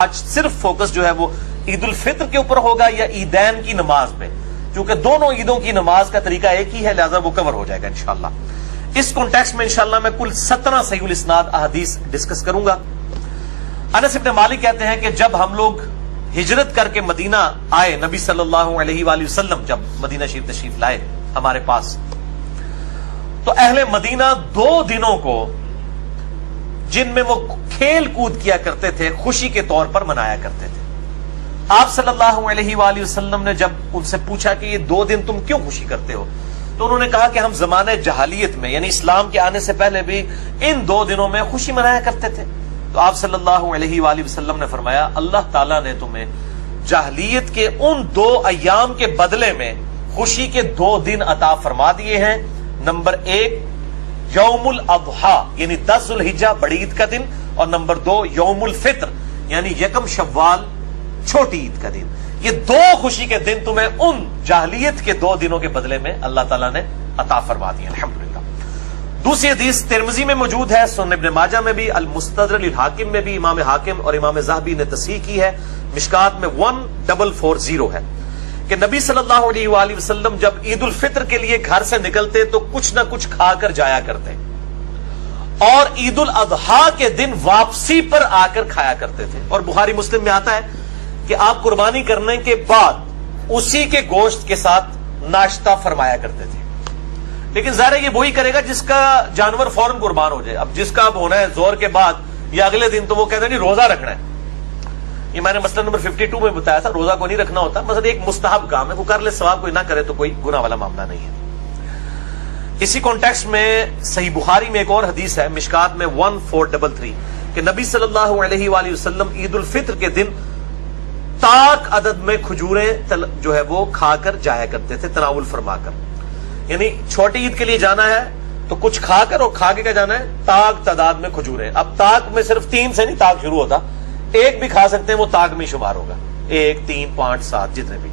آج صرف فوکس جو ہے وہ عید الفطر کے اوپر ہوگا یا عیدین کی نماز پہ، چونکہ دونوں عیدوں کی نماز کا طریقہ ایک ہی ہے، لہذا وہ کور ہو جائے گا انشاءاللہ۔ اس کانٹیکسٹ میں انشاءاللہ میں کل 17 صحیح الاسناد احادیث ڈسکس کروں گا۔ انس بن مالک کہتے ہیں کہ جب ہم لوگ ہجرت کر کے مدینہ آئے، نبی صلی اللہ علیہ وآلہ وسلم جب مدینہ شریف تشریف لائے ہمارے پاس، تو اہل مدینہ 2 دنوں کو جن میں وہ کھیل کود کیا کرتے تھے خوشی کے طور پر منایا کرتے تھے۔ آپ صلی اللہ علیہ وآلہ وسلم نے جب ان سے پوچھا کہ یہ 2 دن تم کیوں خوشی کرتے ہو، تو انہوں نے کہا کہ ہم زمانہ جاہلیت میں یعنی اسلام کے آنے سے پہلے بھی ان 2 دنوں میں خوشی منایا کرتے تھے۔ تو آپ صلی اللہ علیہ وآلہ وسلم نے فرمایا اللہ تعالیٰ نے تمہیں جاہلیت کے ان 2 ایام کے بدلے میں خوشی کے 2 دن عطا فرما دیے ہیں۔ نمبر 1 یوم الاضحیٰ یعنی 10 ذوالحجہ بڑی عید کا دن، اور نمبر 2 یوم الفطر یعنی 1 شوال چھوٹی عید کا دن۔ یہ 2 خوشی کے دن تمہیں ان جاہلیت کے 2 دنوں کے بدلے میں اللہ تعالیٰ نے عطا فرما دیے الحمدللہ۔ دوسری حدیث ترمذی میں موجود ہے، سنن ابن ماجہ میں بھی، المستدرک للحاکم میں بھی، امام حاکم اور امام ذہبی نے تصحیح کی ہے، مشکات میں 1440 ہے کہ نبی صلی اللہ علیہ وآلہ وسلم جب عید الفطر کے لیے گھر سے نکلتے تو کچھ نہ کچھ کھا کر جایا کرتے، اور عید الاضحیٰ کے دن واپسی پر آ کر کھایا کرتے تھے۔ اور بخاری مسلم میں آتا ہے کہ آپ قربانی کرنے کے بعد اسی کے گوشت کے ساتھ ناشتہ فرمایا کرتے تھے۔ لیکن ظاہر ہے یہ وہی کرے گا جس کا جانور فوراً قربان ہو جائے۔ اب جس کا اب ہونا ہے زور کے بعد یا اگلے دن، تو وہ کہتے ہیں نہیں روزہ رکھنا ہے۔ یہ میں نے مسئلہ نمبر 52 میں بتایا تھا، روزہ کو نہیں رکھنا ہوتا، مثلا ایک مستحب کام ہے، وہ کر لے ثواب، کوئی نہ کرے تو کوئی گناہ والا معاملہ نہیں ہے۔ اسی کانٹیکسٹ میں صحیح بخاری میں ایک اور حدیث ہے، مشکات میں 1433 کہ نبی صلی اللہ علیہ وآلہ وسلم عید الفطر کے دن طاق عدد میں کھجوریں جو ہے وہ کھا کر جایا کرتے تھے، تناول فرما کر۔ یعنی چھوٹی عید کے لیے جانا ہے تو کچھ کھا کر، اور کھا کے کیا جانا ہے؟ طاق تعداد میں کھجوریں۔ اب طاق میں صرف 3 سے نہیں طاق شروع ہوتا، 1 بھی کھا سکتے ہیں، وہ طاق میں شمار ہوگا، 1 3 5 7 جتنے بھی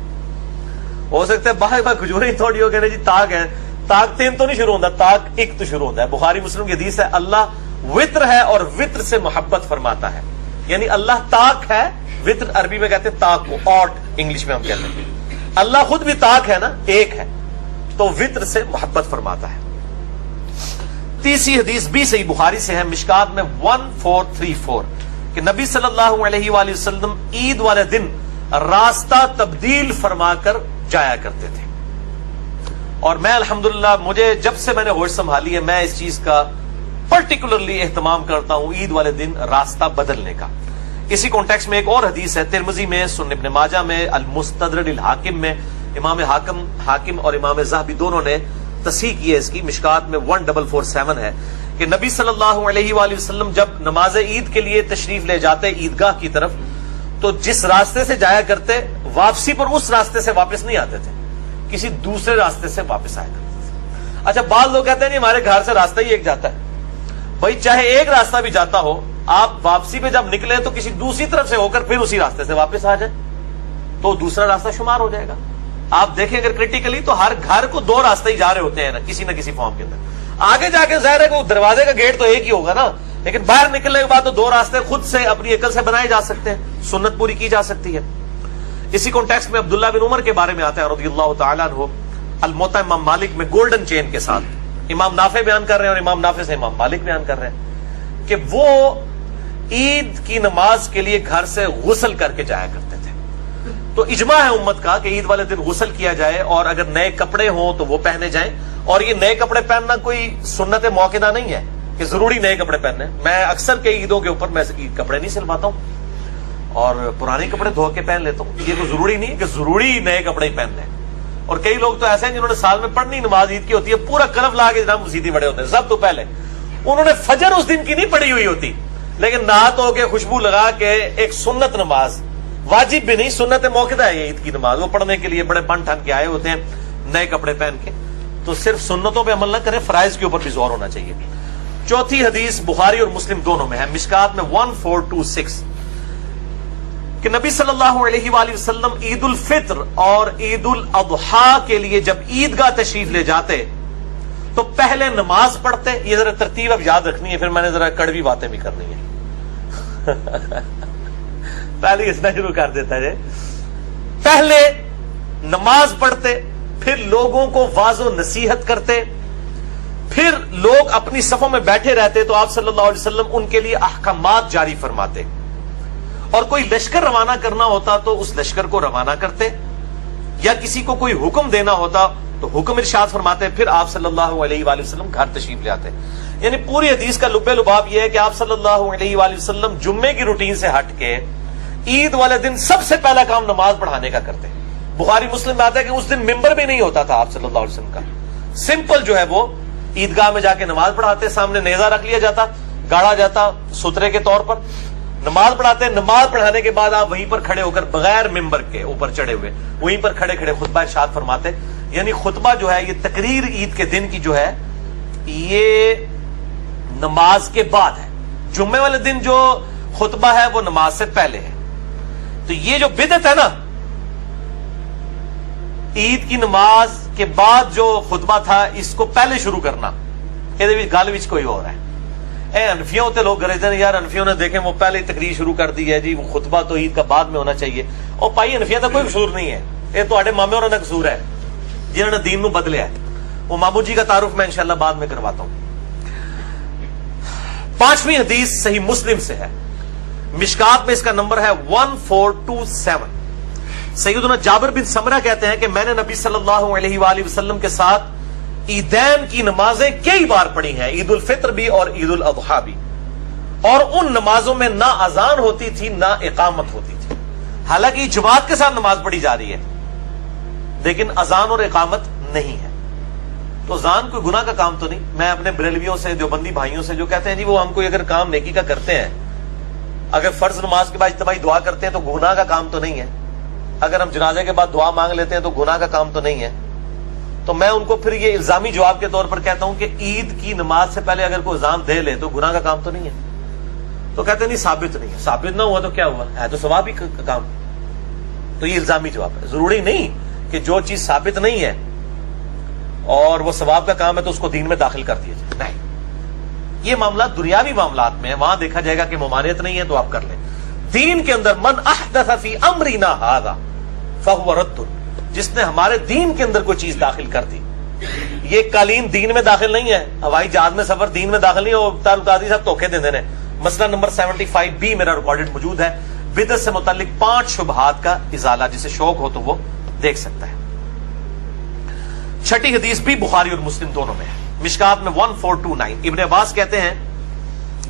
ہو سکتے ہیں۔ باہر کھجوریں تھوڑی ہو گئے جی طاق ہے، طاق 3 تو نہیں شروع ہوتا، طاق 1 تو شروع ہوتا ہے۔ بخاری مسلم کی حدیث ہے اللہ وطر ہے اور وطر سے محبت فرماتا ہے، یعنی اللہ طاق ہے، وطر عربی میں کہتے ہیں طاق کو، آٹ انگلش میں ہم کہتے ہیں۔ اللہ خود بھی طاق ہے نا، 1 ہے، تو وطر سے محبت فرماتا ہے۔ تیسری حدیث بھی صحیح بخاری سے ہے، مشکات میں 1434 کہ نبی صلی اللہ علیہ وآلہ وسلم عید والے دن راستہ تبدیل فرما کر جایا کرتے تھے۔ اور میں الحمدللہ مجھے جب سے میں نے ہوش سنبھالی ہے، میں اس چیز کا پرٹیکولرلی اہتمام کرتا ہوں، عید والے دن راستہ بدلنے کا۔ اسی کانٹیکسٹ میں ایک اور حدیث ہے، ترمذی میں، سنن ابن ماجہ میں، المستدرک للحاکم میں، امام حاکم اور امام ذہبی دونوں نے تصحیح کی ہے اس کی، مشکات میں 1447 ہے کہ نبی صلی اللہ علیہ وآلہ وسلم جب نماز عید کے لیے تشریف لے جاتے عیدگاہ کی طرف، تو جس راستے سے جایا کرتے واپسی پر اس راستے سے واپس نہیں آتے تھے، کسی دوسرے راستے سے واپس آیا کرتے تھے۔ اچھا بعض لوگ کہتے ہیں نہیں ہمارے گھر سے راستہ ہی ایک جاتا ہے، بھائی چاہے ایک راستہ بھی جاتا ہو، آپ واپسی پہ جب نکلے تو کسی دوسری طرف سے ہو کر پھر اسی راستے سے واپس آ جائیں تو دوسرا راستہ شمار ہو جائے گا۔ آپ دیکھیں اگر کریٹیکلی تو ہر گھر کو 2 راستے ہی جا رہے ہوتے ہیں نا کسی فارم کے اندر۔ آگے جا کے ظاہر ہے کہ دروازے کا گیٹ تو ایک ہی ہوگا نا، لیکن باہر نکلنے کے بعد تو 2 راستے خود سے اپنی عقل سے بنائے جا سکتے ہیں، سنت پوری کی جا سکتی ہے۔ اسی کانٹیکسٹ میں عبداللہ بن عمر کے بارے میں آتا ہے رضی اللہ تعالیٰ عنہ، الموطا امام مالک میں گولڈن چین کے ساتھ امام نافع بیان کر رہے ہیں، اور امام نافع سے امام مالک بیان کر رہے ہیں کہ وہ عید کی نماز کے لیے گھر سے غسل کر کے جایا کرتے تھے۔ تو اجماع ہے امت کا کہ عید والے دن غسل کیا جائے، اور اگر نئے کپڑے ہوں تو وہ پہنے جائیں، اور یہ نئے کپڑے پہننا کوئی سنت موقعہ نہیں ہے کہ ضروری نئے کپڑے پہننے۔ میں اکثر کئی عیدوں کے اوپر میں عید کپڑے نہیں سلواتا ہوں اور پرانے کپڑے دھو کے پہن لیتا ہوں، یہ تو ضروری نہیں کہ ضروری نئے کپڑے ہی پہننے ہیں۔ اور کئی لوگ تو ایسے ہیں جنہوں نے سال میں پڑھنی نماز عید کی ہوتی ہے، پورا کلف لا کے جناب مسیدی بڑے ہوتے ہیں، سب تو پہلے انہوں نے فجر اس دن کی نہیں پڑھی ہوئی ہوتی، لیکن نہا دھو کے خوشبو لگا کے ایک سنت نماز، واجب بھی نہیں سنت موقع ہے یہ عید کی نماز، وہ پڑھنے کے لیے بڑے بن ٹھن کے آئے ہوتے ہیں نئے کپڑے پہن کے۔ تو صرف سنتوں پہ عمل نہ کریں، فرائض کے اوپر بھی زور ہونا چاہیے۔ چوتھی حدیث بخاری اور مسلم دونوں میں ہے، مشکات میں 1426 کہ نبی صلی اللہ علیہ وآلہ وسلم عید الفطر اور عید الاضحیٰ کے لیے جب عیدگاہ تشریف لے جاتے تو پہلے نماز پڑھتے۔ یہ ذرا ترتیب اب یاد رکھنی ہے، پھر میں نے ذرا کڑوی باتیں بھی کرنی ہے پہلے ہنسنا شروع کر دیتا ہے. پہلے نماز پڑھتے, پھر لوگوں کو واعظ و نصیحت کرتے, پھر لوگ اپنی صفوں میں بیٹھے رہتے تو آپ صلی اللہ علیہ وسلم ان کے لیے احکامات جاری فرماتے, اور کوئی لشکر روانہ کرنا ہوتا تو اس لشکر کو روانہ کرتے, یا کسی کو کوئی حکم دینا ہوتا تو حکم ارشاد فرماتے, پھر آپ صلی اللہ علیہ وآلہ وسلم گھر تشریف لے آتے. یعنی پوری حدیث کا لب لباب یہ ہے کہ آپ صلی اللہ علیہ وآلہ وسلم جمعے کی روٹین سے ہٹ کے عید والے دن سب سے پہلا کام نماز پڑھانے کا کرتے. بخاری مسلم میں آتا ہے کہ اس دن ممبر بھی نہیں ہوتا تھا آپ صلی اللہ علیہ وسلم کا, سمپل جو ہے وہ عیدگاہ میں جا کے نماز پڑھاتے, سامنے نیزہ رکھ لیا جاتا, گاڑا جاتا سترے کے طور پر, نماز پڑھاتے, نماز پڑھانے کے بعد آپ وہیں پر کھڑے ہو کر بغیر ممبر کے اوپر چڑھے ہوئے وہیں پر کھڑے کھڑے خطبہ ارشاد فرماتے. یعنی خطبہ جو ہے یہ تقریر عید کے دن کی جو ہے یہ نماز کے بعد ہے, جمعے والے دن جو خطبہ ہے وہ نماز سے پہلے ہے. تو یہ جو بدعت ہے نا, عید کی نماز کے بعد جو خطبہ تھا اس کو پہلے شروع کرنا, یہ گل وچ کوئی اور ہے. اے انفیوں تے لوگ گرے تھے یار, انفیوں نے دیکھیں وہ پہلے ہی تقریر شروع کر دی ہے جی, وہ خطبہ تو عید کا بعد میں ہونا چاہیے. اور پائی انفیاں کا کوئی قصور نہیں ہے, یہ تو مامے اور قصور ہے جنہوں نے دین نو بدلیا ہے. وہ مامو جی کا تعارف میں انشاءاللہ بعد میں کرواتا ہوں. 5ویں حدیث صحیح مسلم سے ہے, مشکات میں اس کا نمبر ہے 1427. سیدنا جابر بن سمرہ کہتے ہیں کہ میں نے نبی صلی اللہ علیہ وآلہ وسلم کے ساتھ عیدین کی نمازیں کئی بار پڑھی ہیں, عید الفطر بھی اور عید الاضحیٰ بھی, اور ان نمازوں میں نہ اذان ہوتی تھی نہ اقامت ہوتی تھی. حالانکہ جماعت کے ساتھ نماز پڑھی جا رہی ہے لیکن اذان اور اقامت نہیں ہے. تو اذان کوئی گناہ کا کام تو نہیں. میں اپنے بریلویوں سے, دیوبندی بھائیوں سے جو کہتے ہیں جی وہ ہم کوئی اگر کام نیکی کا کرتے ہیں, اگر فرض نماز کے بعد اجتماعی دعا کرتے ہیں تو گناہ کا کام تو نہیں ہے, اگر ہم جنازے کے بعد دعا مانگ لیتے ہیں تو گناہ کا کام تو نہیں ہے. تو میں ان کو پھر یہ الزامی جواب کے طور پر کہتا ہوں کہ عید کی نماز سے پہلے اگر کوئی اذان دے لے تو گناہ کا کام تو نہیں ہے. تو کہتے ہیں نہیں ثابت نہیں ہے. ثابت نہ ہوا تو کیا ہوا, ہے تو ثواب ہی کا کام. تو یہ الزامی جواب ہے. ضروری نہیں کہ جو چیز ثابت نہیں ہے اور وہ ثواب کا کام ہے تو اس کو دین میں داخل کر دیا جائے, نہیں. یہ معاملات دنیاوی معاملات میں ہیں, وہاں دیکھا جائے گا کہ ممانعت نہیں ہے تو آپ کر لیں. دین کے اندر من احدث فی امرنا ھذا فہو رد, جس نے ہمارے دین کے اندر کوئی چیز داخل کر دی. یہ قالین دین میں داخل نہیں ہے, ہوائی جہاز میں سفر دین میں داخل نہیں ہے. اور قاضی صاحب دھوکے دے دینے. مسئلہ نمبر 75B میرا ریکارڈڈ موجود ہے, بدعت سے متعلق 5 شبہات کا ازالہ, جسے شوق ہو تو وہ دیکھ سکتا ہے. 6ٹھی حدیث بھی بخاری اور مسلم دونوں میں ہے, مشکات میں 1429. ابن عباس کہتے ہیں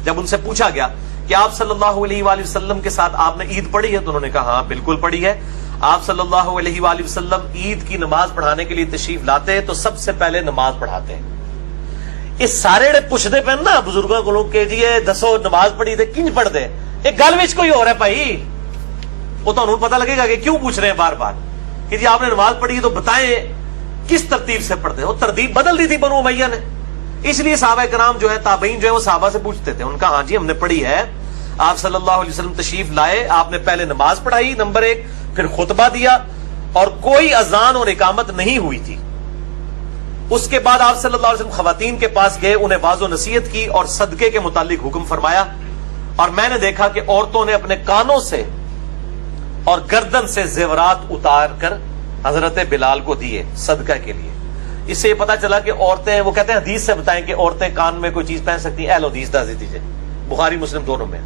جب ان سے پوچھا گیا کہ آپ صلی اللہ علیہ وآلہ وسلم کے ساتھ آپ نے عید پڑھی ہے, تو انہوں نے کہا ہاں بالکل پڑھی ہے. آپ صلی اللہ علیہ وآلہ وسلم عید کی نماز پڑھانے کے لیے تشریف لاتے ہیں تو سب سے پہلے نماز پڑھاتے ہیں. یہ سارے پوچھتے پہ نا بزرگوں کو لوگ کہ جی یہ دسو نماز پڑھی تھے کنج پڑھ دے, ایک گل وچ کوئی اور ہے بھائی. وہ تو انہوں پتہ لگے گا کہ کیوں پوچھ رہے ہیں بار بار کہ جی آپ نے نماز پڑھی تو بتائیں کس ترتیب سے پڑھتے. وہ ترتیب بدل دی تھی بنو امیہ نے, اس لیے صحابہ کرام جو ہے تابعین جو ہے وہ صحابہ سے پوچھتے تھے. ان کا ہاں جی ہم نے پڑھی ہے, آپ صلی اللہ علیہ وسلم تشریف لائے, آپ نے پہلے نماز پڑھائی نمبر 1, پھر خطبہ دیا, اور کوئی اذان اور اقامت نہیں ہوئی تھی. اس کے بعد آپ صلی اللہ علیہ وسلم خواتین کے پاس گئے, انہیں واعظ و نصیحت کی اور صدقے کے متعلق حکم فرمایا. اور میں نے دیکھا کہ عورتوں نے اپنے کانوں سے اور گردن سے زیورات اتار کر حضرت بلال کو دیے صدقہ کے لیے. اس سے یہ پتا چلا کہ عورتیں, وہ کہتے ہیں حدیث سے بتائیں کہ عورتیں کان میں کوئی چیز پہن سکتی ہیں. اہل حدیث دس دیجیے, بخاری مسلم دونوں میں.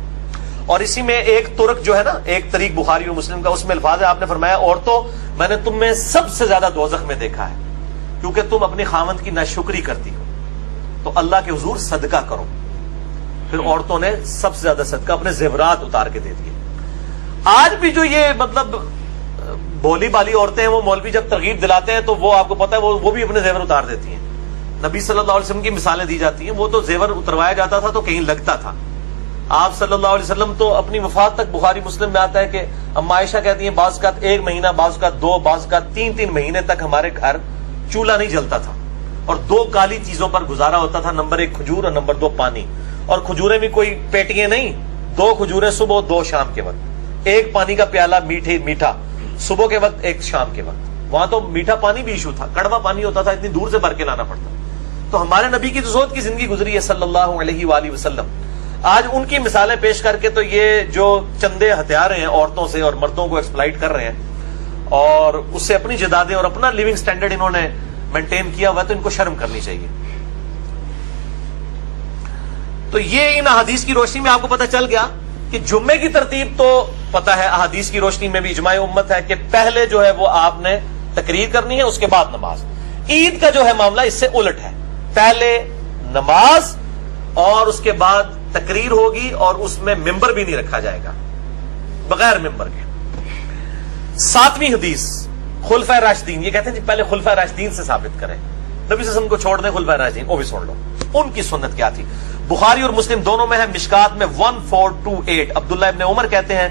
اور اسی میں ایک ترک جو ہے نا, ایک طریق بخاری اور مسلم کا, اس میں الفاظ ہے آپ نے فرمایا عورتوں میں نے تم میں سب سے زیادہ دوزخ میں دیکھا ہے کیونکہ تم اپنی خاوند کی ناشکری کرتی ہو, تو اللہ کے حضور صدقہ کرو. پھر عورتوں نے سب سے زیادہ صدقہ اپنے زیورات اتار کے دے دیے. آج بھی جو یہ مطلب بولی بالی عورتیں ہیں, وہ مولوی جب ترغیب دلاتے ہیں تو وہ آپ کو پتا ہے وہ بھی اپنے زیور اتار دیتی ہیں. نبی صلی اللہ علیہ وسلم کی مثالیں دی جاتی ہیں, وہ تو زیور اتروایا جاتا تھا تو کہیں لگتا تھا. آپ صلی اللہ علیہ وسلم تو اپنی وفات تک, بخاری مسلم میں آتا ہے کہ اما عائشہ کہتی ہیں بعض کا 1 مہینہ, بعض کا 2, بعض کا 3 مہینے تک ہمارے گھر چولہا نہیں جلتا تھا اور 2 کالی چیزوں پر گزارا ہوتا تھا, نمبر 1 کھجور اور نمبر 2 پانی. اور کھجوریں بھی کوئی پیٹیاں نہیں, 2 کھجوریں صبح 2 شام کے وقت, 1 پانی کا پیالہ میٹھا صبح کے وقت 1 شام کے وقت. وہاں تو میٹھا پانی بھی ایشو تھا, کڑوا پانی ہوتا تھا, اتنی دور سے بھر کے لانا پڑتا. تو ہمارے نبی کی تو زہد کی زندگی گزری ہے صلی اللہ علیہ وآلہ وسلم. آج ان کی مثالیں پیش کر کے تو یہ جو چندے ہتھیار ہیں عورتوں سے اور مردوں کو ایکسپلائٹ کر رہے ہیں اور اس سے اپنی جدادیں اور اپنا لیونگ سٹینڈرڈ انہوں نے مینٹین کیا ہوا ہے، تو ان کو شرم کرنی چاہیے. تو یہ ان احادیث کی روشنی میں آپ کو پتہ چل گیا کہ جمعے کی ترتیب تو پتہ ہے، احادیث کی روشنی میں بھی اجماع امت ہے کہ پہلے جو ہے وہ آپ نے تقریر کرنی ہے، اس کے بعد نماز. عید کا جو ہے معاملہ اس سے الٹ ہے، پہلے نماز اور اس کے بعد تقریر ہوگی اور اس میں ممبر بھی نہیں رکھا جائے گا، بغیر ممبر کے. 7ویں حدیث خلفائے راشدین، یہ کہتے ہیں جی پہلے خلفائے راشدین سے ثابت کریں، نبی صلی اللہ علیہ وسلم کو چھوڑ دیں، خلفائے راشدین وہ بھی سن لو ان کی سنت کیا تھی. بخاری اور مسلم دونوں میں ہے، مشکات میں 1428. عبداللہ ابن عمر کہتے ہیں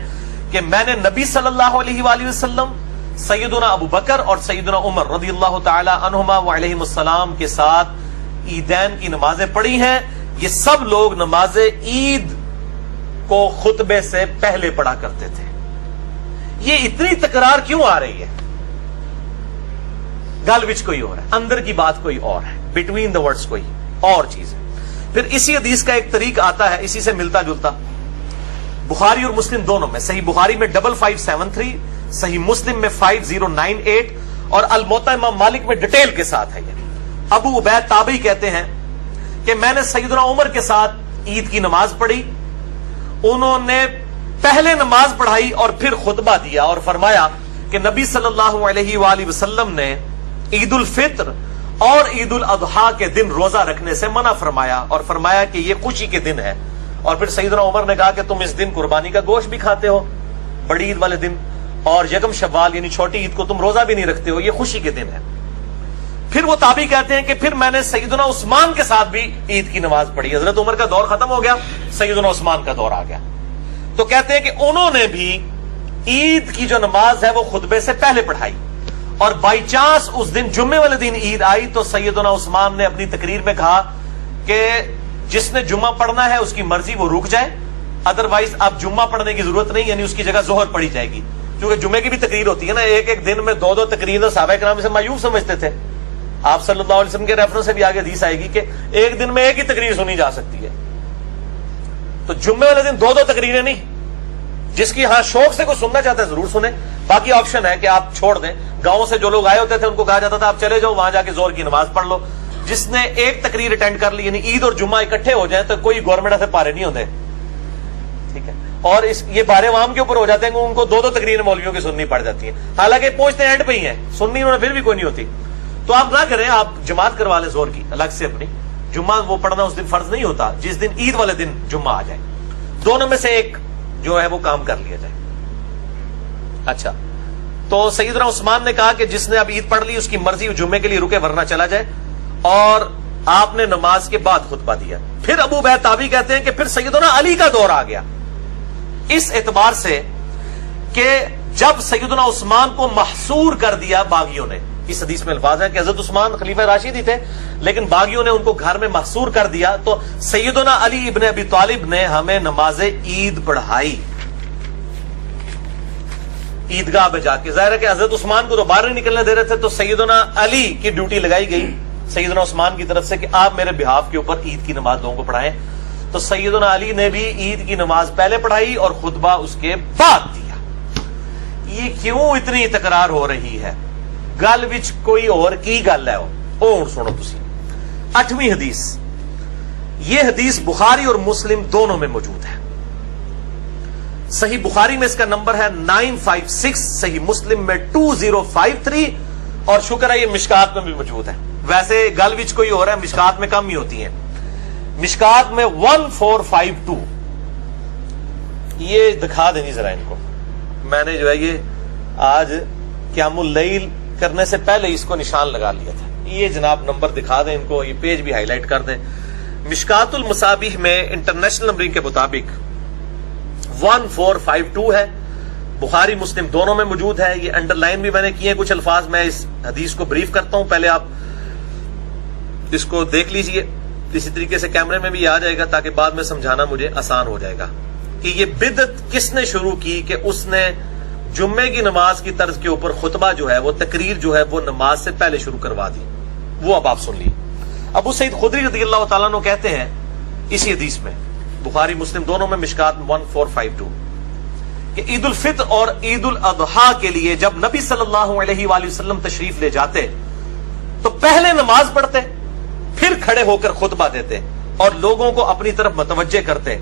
کہ میں نے نبی صلی اللہ علیہ وآلہ وسلم، سیدنا ابو بکر اور سیدنا عمر رضی اللہ تعالی عنہما وعلیہم السلام کے ساتھ عیدین کی نمازیں پڑھی ہیں. یہ سب لوگ نماز عید کو خطبے سے پہلے پڑھا کرتے تھے. یہ اتنی تکرار کیوں آ رہی ہے؟ گل وچ کوئی اور ہے، اندر کی بات کوئی اور ہے، بٹوین دا ورڈز کوئی اور چیز ہے. پھر اسی حدیث کا ایک طریق آتا ہے اسی سے ملتا جلتا، بخاری اور مسلم دونوں میں، صحیح بخاری میں 5573، صحیح مسلم میں 5098 اور الموطا امام مالک میں ڈیٹیل کے ساتھ ہے. یہ ابو عبید تابعی کہتے ہیں کہ میں نے سیدنا عمر کے ساتھ عید کی نماز پڑھی، انہوں نے پہلے نماز پڑھائی اور پھر خطبہ دیا اور فرمایا کہ نبی صلی اللہ علیہ وآلہ وسلم نے عید الفطر اور عید الاضحیٰ کے دن روزہ رکھنے سے منع فرمایا اور فرمایا کہ یہ خوشی کے دن ہے. اور پھر سیدنا عمر نے کہا کہ تم اس دن قربانی کا گوشت بھی کھاتے ہو بڑی عید والے دن، اور یکم شوال یعنی چھوٹی عید کو تم روزہ بھی نہیں رکھتے ہو، یہ خوشی کے دن ہے. پھر وہ تابعی کہتے ہیں کہ پھر میں نے سیدنا عثمان کے ساتھ بھی عید کی نماز پڑھی. حضرت عمر کا دور ختم ہو گیا، سیدنا عثمان کا دور آ گیا. تو کہتے ہیں کہ انہوں نے بھی عید کی جو نماز ہے وہ خطبے سے پہلے پڑھائی، اور بائی چانس اس دن جمعے والے دن عید آئی تو سیدنا عثمان نے اپنی تقریر میں کہا کہ جس نے جمعہ پڑھنا ہے اس کی مرضی وہ رک جائے، ادروائز اب جمعہ پڑھنے کی ضرورت نہیں، یعنی اس کی جگہ ظہر پڑھی جائے گی. کیونکہ جمعے کی بھی تقریر ہوتی ہے نا، ایک ایک دن میں دو دو تقریر، صحابہ کرام سے مایوب سمجھتے تھے. آپ صلی اللہ علیہ وسلم کے ریفرنس سے بھی آگے حدیث آئے گی کہ ایک دن میں ایک ہی تقریر سنی جا سکتی ہے. تو جمعے والے دن دو دو تقریریں نہیں، جس کی ہاں شوق سے کوئی سننا چاہتا ہے ضرور سنیں، باقی آپشن ہے کہ آپ چھوڑ دیں. گاؤں سے جو لوگ آئے ہوتے تھے ان کو کہا جاتا تھا آپ چلے جاؤ وہاں جا کے زور کی نماز پڑھ لو. جس نے ایک تقریر اٹینڈ کر لی، یعنی عید اور جمعہ اکٹھے ہو جائیں تو کوئی گورنمنٹ سے پارے نہیں ہوتے، ٹھیک ہے. اور یہ پارے عوام کے اوپر ہو جاتے ہیں کہ ان کو دو دو تقریریں مولویوں کی سننی پڑ جاتی ہیں، حالانکہ پہنچتے اینڈ پہ ہی ہیں، سننی انہوں نے پھر بھی کوئی نہیں ہوتی. تو آپ نہ کریں، آپ جماعت کروا لیں زور کی الگ سے اپنی. جمعہ وہ پڑھنا اس دن فرض نہیں ہوتا جس دن عید والے دن جمعہ آ جائے، دونوں میں سے ایک جو ہے وہ کام کر لیا جائے. اچھا، تو سیدنا عثمان نے کہا کہ جس نے اب عید پڑھ لی اس کی مرضی جمعے کے لیے رکے ورنہ چلا جائے، اور آپ نے نماز کے بعد خطبہ دیا. پھر ابو عبید تابعی کہتے ہیں کہ پھر سیدنا علی کا دور آ گیا، اس اعتبار سے کہ جب سیدنا عثمان کو محصور کر دیا باغیوں نے. اس حدیث میں الفاظ ہے کہ حضرت عثمان خلیفہ راشد ہی تھے لیکن باغیوں نے ان کو گھر میں محصور کر دیا، تو سیدنا علی ابن ابی طالب نے ہمیں نماز عید پڑھائی عیدگاہ پہ جا کے. ظاہر ہے کہ حضرت عثمان کو تو باہر نہیں نکلنے دے رہے تھے، تو سیدنا علی کی ڈیوٹی لگائی گئی سیدنا عثمان کی طرف سے کہ آپ میرے بہاف کے اوپر عید کی نماز لوگوں کو پڑھائیں. تو سیدنا علی نے بھی عید کی نماز پہلے پڑھائی اور خطبہ اس کے بعد دیا. یہ کیوں اتنی تکرار ہو رہی ہے؟ گل وچ کوئی اور کی گل ہے وہ سنو تسی. 8ویں حدیث، یہ حدیث بخاری اور مسلم دونوں میں موجود ہے. صحیح بخاری میں اس کا نمبر ہے 956، صحیح مسلم میں 2053، اور شکر ہے یہ مشکات میں بھی موجود ہے. ویسے گل وچ کوئی اور ہے، مشکات میں کم ہی ہوتی ہیں. مشکات میں 1452. یہ دکھا دیں ذرا ان کو، میں نے جو ہے یہ آج قیام اللیل کرنے سے پہلے اس کو نشان لگا لیا تھا. یہ جناب نمبر دکھا دیں ان کو، یہ پیج بھی ہائی لائٹ کر دیں. مشکات المصابیح میں انٹرنیشنل نمبرنگ کے مطابق 1452 ہے. بخاری مسلم دونوں میں موجود ہے. یہ انڈر لائن بھی میں نے کیے کچھ الفاظ، میں اس حدیث کو بریف کرتا ہوں، پہلے آپ اس کو دیکھ لیجئے. اسی طریقے سے کیمرے میں بھی آ جائے گا تاکہ بعد میں سمجھانا مجھے آسان ہو جائے گا کہ یہ بدعت کس نے شروع کی کہ اس نے جمعے کی نماز کی طرز کے اوپر خطبہ جو ہے وہ تقریر جو ہے وہ نماز سے پہلے شروع کروا دی. وہ اب آپ سن لیے. ابو سعید خدری رضی اللہ تعالیٰ عنہ کہتے ہیں اسی حدیث میں بخاری مسلم دونوں میں مشکات 1452 کہ عید الفطر اور عید الاضحیٰ کے لیے جب نبی صلی اللہ علیہ وآلہ وسلم تشریف لے جاتے تو پہلے نماز پڑھتے، پھر کھڑے ہو کر خطبہ دیتے اور لوگوں کو اپنی طرف متوجہ کرتے،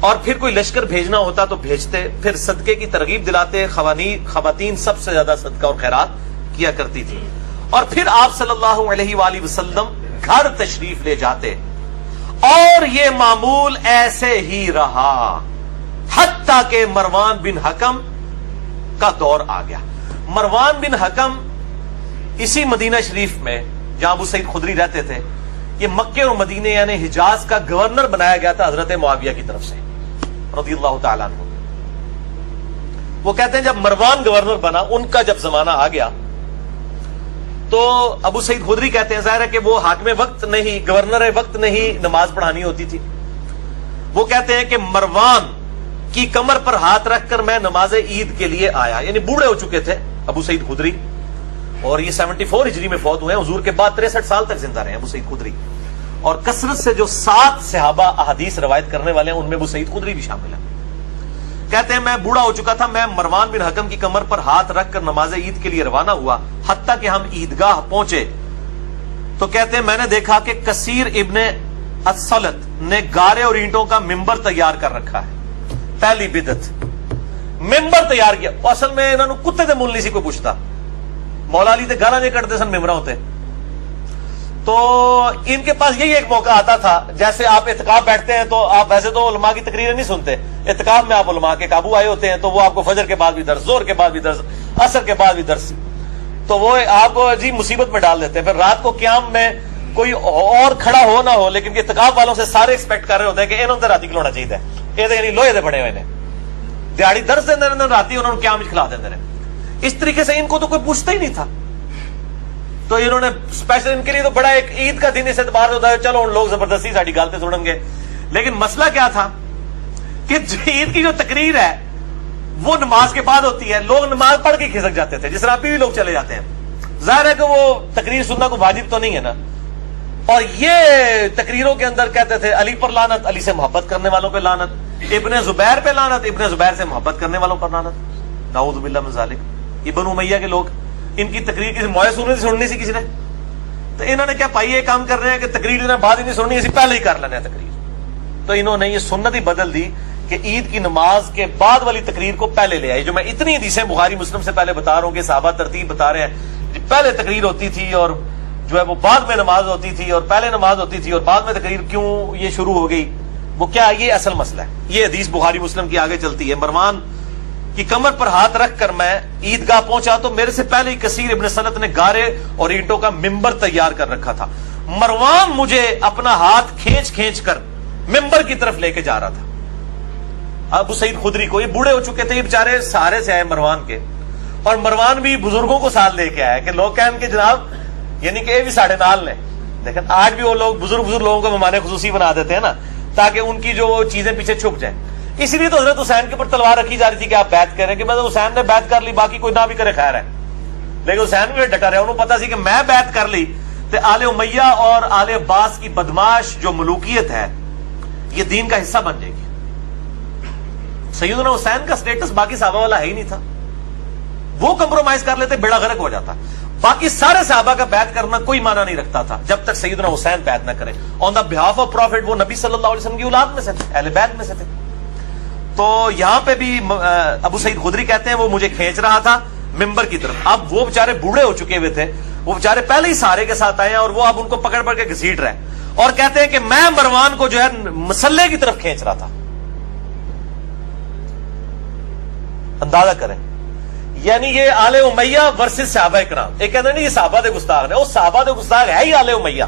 اور پھر کوئی لشکر بھیجنا ہوتا تو بھیجتے، پھر صدقے کی ترغیب دلاتے، خواتین سب سے زیادہ صدقہ اور خیرات کیا کرتی تھی، اور پھر آپ صلی اللہ علیہ وآلہ وسلم گھر تشریف لے جاتے، اور یہ معمول ایسے ہی رہا حتیٰ کہ مروان بن حکم کا دور آ گیا۔ مروان بن حکم اسی مدینہ شریف میں جہاں ابو سعید خدری رہتے تھے، یہ مکے اور مدینے یعنی حجاز کا گورنر بنایا گیا تھا حضرت معاویہ کی طرف سے رضی اللہ تعالیٰ عنہ۔ وہ کہتے ہیں جب مروان گورنر بنا، ان کا جب زمانہ آ گیا تو ابو سعید خدری کہتے ہیں ظاہر ہے کہ وہ حاکم وقت نہیں، گورنر وقت نہیں نماز پڑھانی ہوتی تھی، وہ کہتے ہیں کہ مروان کی کمر پر ہاتھ رکھ کر میں نماز عید کے لیے آیا، یعنی بوڑھے ہو چکے تھے ابو سعید خدری، اور یہ 74 ہجری میں فوت ہوئے ہیں، حضور کے بعد 63 سال تک زندہ رہے ہیں ابو سعید خدری، اور کثرت سے جو 7 صحابہ احادیث روایت کرنے والے ہیں ان میں ابو سعید خدری بھی شامل ہے۔ کہتے ہیں میں بوڑھا ہو چکا تھا، میں مروان بن حکم کی کمر پر ہاتھ رکھ کر نماز عید کے لیے روانہ ہوا، حتیٰ کہ ہم عیدگاہ پہنچے تو کہتے ہیں میں نے دیکھا کہ کثیر ابن الصلت نے گارے اور اینٹوں کا ممبر تیار کر رکھا ہے۔ پہلی بدعت، ممبر تیار کیا، اصل میں انہوں نے کتے دے مول نہیں سی کوئی پوچھتا، مولا علی تے گالا نہیں کٹتے سن ممبر ہوتے، تو ان کے پاس یہی ایک موقع آتا تھا، جیسے آپ اعتکاف بیٹھتے ہیں تو آپ ویسے تو علماء کی تقریریں نہیں سنتے، اعتکاف میں آپ علماء کے قابو آئے ہوتے ہیں تو وہ آپ کو فجر کے بعد بھی درس، زور کے بعد بھی درس، عصر کے بعد بھی درس، تو وہ آپ جی مصیبت میں ڈال دیتے ہیں۔ پھر رات کو قیام میں کوئی اور کھڑا ہو نہ ہو، لیکن اعتکاف والوں سے سارے ایکسپیکٹ کر رہے ہوتے ہیں کہ انہوں نے رات کھلونا چاہیے، یہ یعنی لوہے دے بڑے ہوئے نے دیہڑی درس دیں رات انہوں نے قیام کھلا دیں رہے، اس طریقے سے ان کو تو کوئی پوچھتا ہی نہیں تھا، تو انہوں نے اسپیشل ان کے لیے تو بڑا ایک عید کا دن اس اعتبار ہوتا ہے چلو ان لوگ زبردستی ساڑی گالتے سنیں گے، لیکن مسئلہ کیا تھا کہ عید کی جو تقریر ہے وہ نماز کے بعد ہوتی ہے، لوگ نماز پڑھ کے کھسک جاتے تھے، جس طرح ابھی بھی لوگ چلے جاتے ہیں، ظاہر ہے کہ وہ تقریر سننا کوئی واجب تو نہیں ہے نا، اور یہ تقریروں کے اندر کہتے تھے علی پر لعنت، علی سے محبت کرنے والوں پہ لعنت، ابن زبیر پہ لعنت، ابن زبیر سے محبت کرنے والوں پر لعنت، نعوذ باللہ من ذالک۔ یہ بنو امیہ کے لوگ، ان کی تقریر کسی موئے سننی سی کسی نے، تو انہوں نے کیا پائی یہ کام کر رہے ہیں کہ تقریر انہیں بعد ہی نہیں سننی، اسی پہلے ہی کر لینا ہے تقریر، تو انہوں نے یہ سنت ہی بدل دی کہ عید کی نماز کے بعد والی تقریر کو پہلے لے آئی۔ جو میں اتنی حدیثیں بخاری مسلم سے پہلے بتا رہا ہوں کہ صحابہ ترتیب بتا رہے ہیں، پہلے تقریر ہوتی تھی اور جو ہے وہ بعد میں نماز ہوتی تھی، اور پہلے نماز ہوتی تھی اور بعد میں تقریر کیوں یہ شروع ہو گئی، وہ کیا یہ اصل مسئلہ ہے۔ یہ حدیث بخاری مسلم کی آگے چلتی ہے، مروان کی کمر پر ہاتھ رکھ کر میں عیدگاہ پہنچا تو میرے سے پہلے ہی کثیر ابن سلط نے گارے اور اینٹوں کا ممبر تیار کر رکھا تھا، مروان مجھے اپنا ہاتھ کھینچ کھینچ کر ممبر کی طرف لے کے جا رہا تھا۔ ابو سعید خدری کو، یہ بوڑھے ہو چکے تھے، یہ بیچارے سہارے سے آئے مروان کے، اور مروان بھی بزرگوں کو ساتھ لے کے آیا کہ لوگ کہیں کہ جناب یعنی کہ یہ بھی ساڑھے نال لیں، لیکن آج بھی وہ لوگ بزرگ لوگوں کو مہمان خصوصی بنا دیتے ہیں نا تاکہ ان کی جو چیزیں پیچھے چھپ جائیں، اسی لیے تو حضرت حسین کے اوپر تلوار رکھی جا رہی تھی کہ آپ بیعت کریں، کہ میں حسین نے بیعت کر لی باقی کوئی نہ بھی کرے خیر ہے، لیکن حسین بھی ڈٹا رہا، انہوں پتا سی کہ میں بیعت کر لی تو آل امیہ اور آل عباس کی بدماش جو ملوکیت ہے یہ دین کا حصہ بن جائے گی۔ سیدنا حسین کا سٹیٹس باقی صحابہ والا ہے ہی نہیں تھا، وہ کمپرومائز کر لیتے بیڑا غرق ہو جاتا، باقی سارے صحابہ کا بیعت کرنا کوئی معنی نہیں رکھتا تھا جب تک سیدنا حسین بیعت نہ کرے آن دا بہاف آف پروفٹ، وہ نبی صلی اللہ علیہ وسلم کی اولاد میں سے تھے، اہل بیت میں سے تھے۔ تو یہاں پہ بھی ابو سعید خدری کہتے ہیں وہ مجھے کھینچ رہا تھا ممبر کی طرف، اب وہ بیچارے بوڑھے ہو چکے ہوئے تھے، وہ بیچارے پہلے ہی سارے کے ساتھ آئے ہیں اور وہ اب ان کو پکڑ پکڑ کے گھسیٹ رہے ہیں، اور کہتے ہیں کہ میں مروان کو جو ہے مسلح کی طرف کھینچ رہا تھا۔ اندازہ کریں، یعنی یہ آل امیہ ورسز صحابہ کرام، ایک کہتے ہیں نہیں یہ صحابہ دے گستاخ نے، وہ صحابہ دے گستاخ ہے ہی آل امیہ۔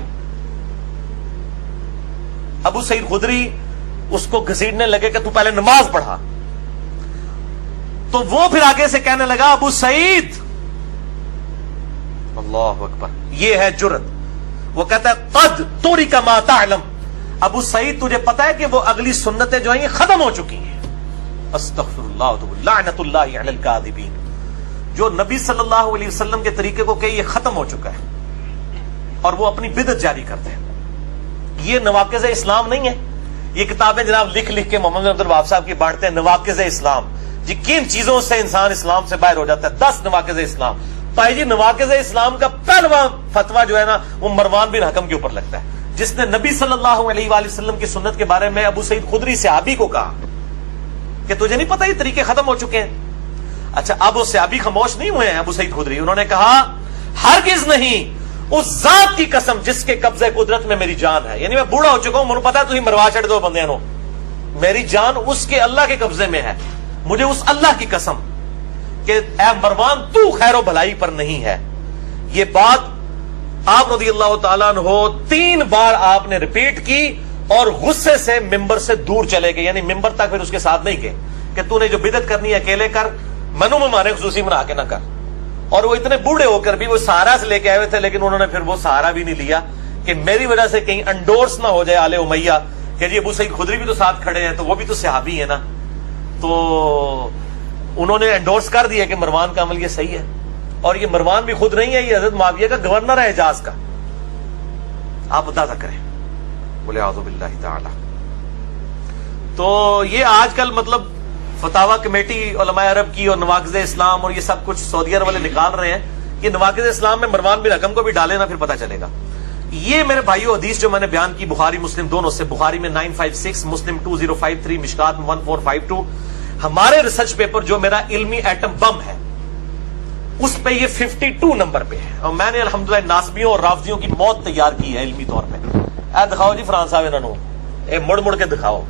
ابو سعید خدری اس کو گھسیٹنے لگے کہ تو پہلے نماز پڑھا، تو وہ پھر آگے سے کہنے لگا ابو سعید، اللہ اکبر، یہ ہے جرت، وہ کہتا ہے قد تورک ما تعلم، ابو سعید تجھے پتا ہے کہ وہ اگلی سنتیں جو ہیں یہ ختم ہو چکی ہیں، استغفر اللہ لعنت اللہ علی الکاذبین، جو نبی صلی اللہ علیہ وسلم کے طریقے کو کہ یہ ختم ہو چکا ہے اور وہ اپنی بدعت جاری کرتے ہیں۔ یہ نواقض اسلام نہیں ہے، یہ کتابیں جناب لکھ لکھ کے محمد عبد الوہاب صاحب کی بانٹتے ہیں. نواقض اسلام جی کن چیزوں سے انسان اسلام سے باہر ہو جاتا ہے؟ 10 نواقض اسلام. بھائی جی نواقض اسلام کا پہلوا فتوا جو ہے نا وہ مروان بن حکم کے اوپر لگتا ہے، جس نے نبی صلی اللہ علیہ وآلہ وسلم کی سنت کے بارے میں ابو سعید خدری صحابی کو کہا کہ تجھے نہیں پتا یہ طریقے ختم ہو چکے ہیں. اچھا اب وہ صحابی خاموش نہیں ہوئے ہیں ابو سعید خدری، انہوں نے کہا ہرگز نہیں، اس ذات کی قسم جس کے قبضہ قدرت میں میری جان ہے، یعنی میں بوڑھا ہو چکا ہوں، مجھے پتا تھی مروا چڑھ دو بندے نو، میری جان اس کے اللہ کے قبضے میں ہے، مجھے اس اللہ کی قسم کہ اے مروان تو خیر و بھلائی پر نہیں ہے. یہ بات آپ رضی اللہ تعالیٰ عنہ 3 بار آپ نے ریپیٹ کی اور غصے سے ممبر سے دور چلے گئے، یعنی ممبر تک پھر اس کے ساتھ نہیں گئے کہ تو نے جو بدعت کرنی ہے اکیلے کر، منو میں مانے خصوصی بنا کے نہ کر. اور وہ اتنے بوڑھے ہو کر بھی وہ سہارا سے لے کے آئے ہوئے تھے، لیکن انہوں نے پھر وہ سہارا بھی نہیں لیا کہ میری وجہ سے کہیں انڈورس نہ ہو جائے آل امیہ کہ جی ابو سعید خدری بھی تو ساتھ کھڑے ہیں تو وہ بھی تو صحابی ہے نا. تو انہوں نے انڈورس کر دیا کہ مروان کا عمل یہ صحیح ہے، اور یہ مروان بھی خود نہیں ہے، یہ حضرت معاویہ کا گورنر ہے حجاز کا. آپ اندازہ کریں، بولے اعوذ باللہ تعالی. تو یہ آج کل مطلب فتاوا کمیٹی علماء عرب کی اور نواقض اسلام اور یہ سب کچھ سعودی عرب والے نکال رہے ہیں، یہ نواقض اسلام میں مروان بن حکم کو بھی ڈالے نا، پھر پتہ چلے گا. یہ میرے بھائیو حدیث جو میں نے بیان کی بخاری مسلم دونوں سے، بخاری میں 956، مسلم 2053، مشکات میں 1452. ہمارے ریسرچ پیپر جو میرا علمی ایٹم بم ہے اس پہ یہ 52 نمبر پہ ہے، اور میں نے الحمدللہ ناسبیوں اور رافضیوں کی موت تیار کی ہے علمی طور پہ. دکھاؤ جی فرحان صاحب انہوں نے مڑ مڑ کے دکھاؤ،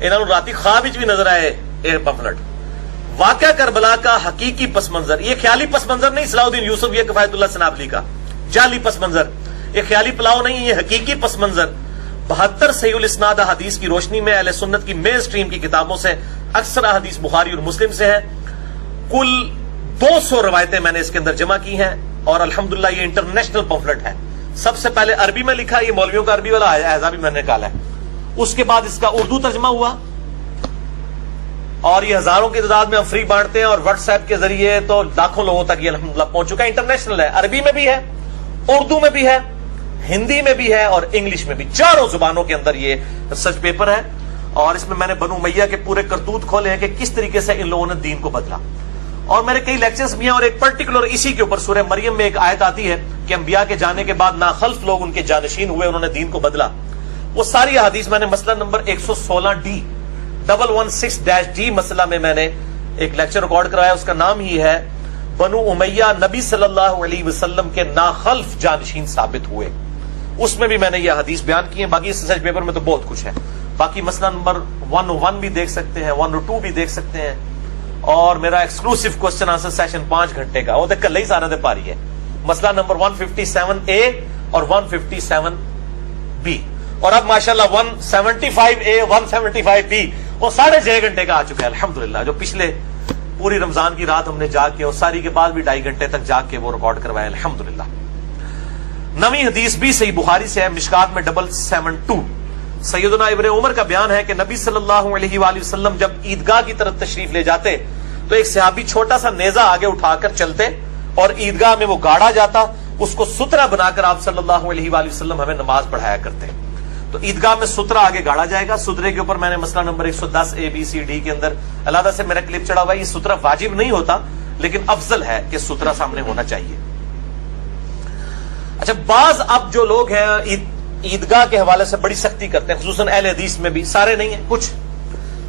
انہوں نے راتی خواب بھی نظر آئے اے پمفلٹ. واقعہ کربلا کا حقیقی پس منظر، یہ خیالی پس منظر نہیں صلاح الدین یوسف یہ کفایت اللہ سنابلی کا جعلی پس منظر، یہ خیالی پلاؤ نہیں، یہ حقیقی پس منظر. 72 صحیح الاسناد حدیث کی روشنی میں اہل سنت کی مین سٹریم کی کتابوں سے اکثر حدیث بخاری اور مسلم سے ہے. کل 200 روایتیں میں نے اس کے اندر جمع کی ہیں، اور الحمدللہ یہ انٹرنیشنل پمفلٹ ہے. سب سے پہلے عربی میں لکھا، یہ مولویوں کا عربی والا اعزا بھی میں نے نکالا ہے. اس کے بعد اس کا اردو ترجمہ ہوا، اور یہ ہزاروں کی تعداد میں ہم فری بانٹتے ہیں، اور واٹس ایپ کے ذریعے تو لاکھوں لوگوں تک یہ الحمدللہ پہنچ چکا ہے. انٹرنیشنل ہے، عربی میں بھی ہے، اردو میں بھی ہے، ہندی میں بھی ہے اور انگلش میں بھی. 4 زبانوں کے اندر یہ ریسرچ پیپر ہے، اور اس میں میں نے بنو امیہ کے پورے کرتوت کھولے ہیں کہ کس طریقے سے ان لوگوں نے دین کو بدلا. اور میرے کئی لیکچرز بھی ہیں، اور ایک پرٹیکولر اسی کے اوپر سورہ مریم میں ایک آیت آتی ہے کہ انبیاء کے جانے کے بعد ناخلف لوگ ان کے جانشین ہوئے، انہوں نے دین کو بدلا. وہ ساری حدیث میں نے مسئلہ نمبر 116D 116-D مسئلہ میں نے ایک لیکچر ریکارڈ کرایا، اس کا نام ہی ہے بنو امیہ نبی صلی اللہ علیہ وسلم کے ناخلف جانشین ثابت ہوئے. اس میں بھی میں نے یہ حدیث بیان کی ہے. باقی اس ریسرچ پیپر میں تو بہت کچھ ہے. باقی مسئلہ نمبر 101 بھی دیکھ سکتے ہیں، 102 بھی دیکھ سکتے ہیں، اور میرا ایکسکلوسیو کوسچن آنسر سیشن 5 گھنٹے کا وہ کل ہی سارا دے پاری ہے. مسئلہ نمبر 157A اور 157B، اور اب ماشاءاللہ 175A 175B وہ 6.5 گھنٹے کا آ چکا ہے الحمدللہ. جو پچھلے پوری رمضان کی رات ہم نے جاگ کے اور ساری کے بعد بھی 2.5 گھنٹے تک جاگ کے وہ ریکارڈ کروایا الحمدللہ. نویں حدیث بھی صحیح بخاری سے ہے، مشکات میں 772. سیدنا ابن عمر کا بیان ہے کہ نبی صلی اللہ علیہ وآلہ وسلم جب عیدگاہ کی طرف تشریف لے جاتے تو ایک صحابی چھوٹا سا نیزہ آگے اٹھا کر چلتے، اور عیدگاہ میں وہ گاڑا جاتا، اس کو سترا بنا کر آپ صلی اللہ علیہ وآلہ وسلم ہمیں نماز پڑھایا کرتے. تو عیدگاہ میں سترا آگے گاڑا جائے گا. سترے کے اوپر میں نے مسئلہ نمبر 110A-B-C-D کے اندر علیحدہ سے میرا کلپ چڑھا ہوا ہے. یہ سترا واجب نہیں ہوتا، لیکن افضل ہے کہ سترا سامنے ہونا چاہیے. اچھا، بعض اب جو لوگ ہیں عیدگاہ کے حوالے سے بڑی سختی کرتے ہیں، خصوصاً اہل حدیث میں بھی، سارے نہیں ہیں کچھ،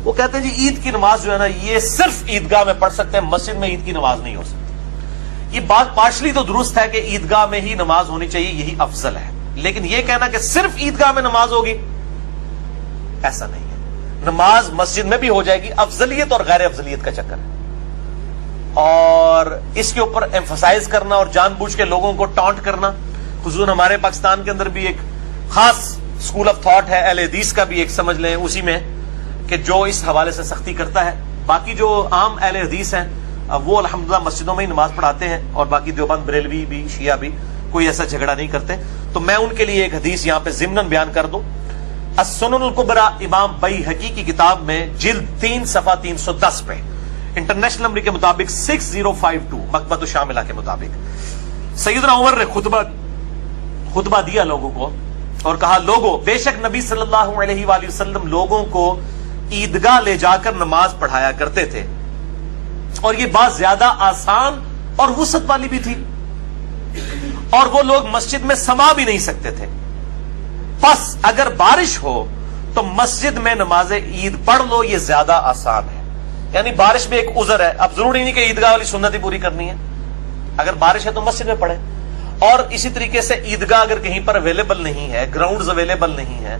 وہ کہتے ہیں جی عید کی نماز جو ہے نا یہ صرف عیدگاہ میں پڑھ سکتے ہیں، مسجد میں عید کی نماز نہیں ہو سکتی. یہ بات پارشلی تو درست ہے کہ عیدگاہ میں ہی نماز ہونی چاہیے، یہی افضل ہے، لیکن یہ کہنا کہ صرف عیدگاہ میں نماز ہوگی ایسا نہیں ہے. نماز مسجد میں بھی ہو جائے گی. افضلیت اور غیر افضلیت کا چکر ہے، اور اس کے اوپر ایمفسائز کرنا اور جان بوجھ کے لوگوں کو ٹانٹ کرنا. خصوصاً ہمارے پاکستان کے اندر بھی ایک خاص اسکول آف تھاٹ ہے اہل حدیث کا بھی، ایک سمجھ لیں اسی میں، کہ جو اس حوالے سے سختی کرتا ہے. باقی جو عام اہل حدیث ہیں وہ الحمدللہ مسجدوں میں ہی نماز پڑھاتے ہیں، اور باقی دیوبند بریلوی بھی شیعہ بھی کوئی ایسا جھگڑا نہیں کرتے. تو میں ان کے لیے ایک حدیث یہاں پہ ضمناً بیان کر دوں. السنن الکبری امام بیہقی کی کتاب میں جلد 3 صفحہ 310 پہ انٹرنیشنل نمبر کے مطابق 6052 مکتبۃ الشاملہ کے مطابق سیدنا عمر نے خطبہ دیا لوگوں کو. اور کہا لوگوں، بے شک نبی صلی اللہ علیہ وآلہ وسلم لوگوں کو عیدگاہ لے جا کر نماز پڑھایا کرتے تھے، اور یہ بات زیادہ آسان اور وسعت والی بھی تھی، اور وہ لوگ مسجد میں سما بھی نہیں سکتے تھے۔ پس اگر بارش ہو تو مسجد میں نماز عید پڑھ لو، یہ زیادہ آسان ہے۔ یعنی بارش میں ایک عذر ہے، اب ضروری نہیں کہ عیدگاہ والی سنت ہی پوری کرنی ہے، اگر بارش ہے تو مسجد میں پڑھیں۔ اور اسی طریقے سے عیدگاہ اگر کہیں پر اویلیبل نہیں ہے، گراؤنڈز اویلیبل نہیں ہے،